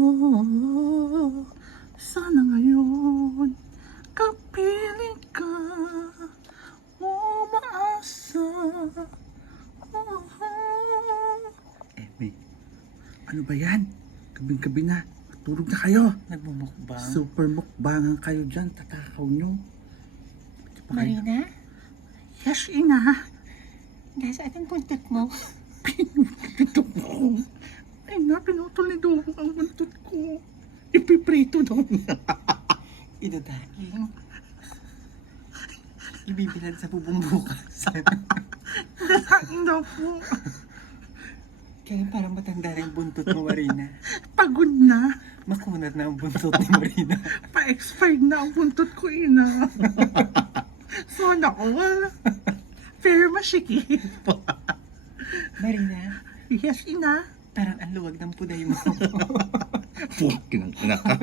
Oh, sana ngayon kapiling ka, umaasa. May, ano ba yan? Gabing-gabi na. Tulog na kayo. Nagmumukbang. Super mukbangan kayo dyan. Tatakaw nyo. Di ba kayo? Marina, Yes, ina. nasaan ang buntot mo? Pinutol ko. Ay na, pinutol ni Doro ang buntot ko. Ipiprito daw niya. Idadaging. Ibibilad sa bubong bukas. Dahil daw po. Kaya parang matanda na yung buntot mo, Marina. Pagod na. Makunat na ang buntot ni Marina. Pa-expired na ang buntot ko, ina. Sana all. Pero masikip. Marina, Yes, ina. parang ang luwag ng puday mo. Fuck, kinang ina ka.